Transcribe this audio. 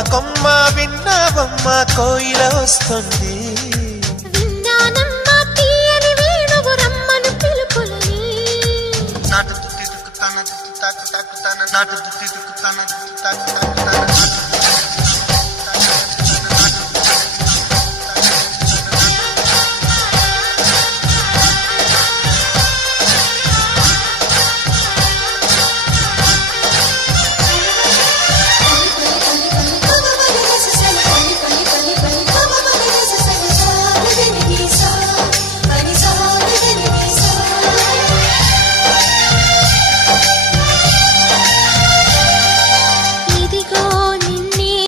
కొమ్మ విన్నావమ్మ కోయిల వస్తుంది. విన్నానమ్మా తీయని వేణువు రమ్మను పిలుపులని. నాటు తాకు తాకు తాకు నాటు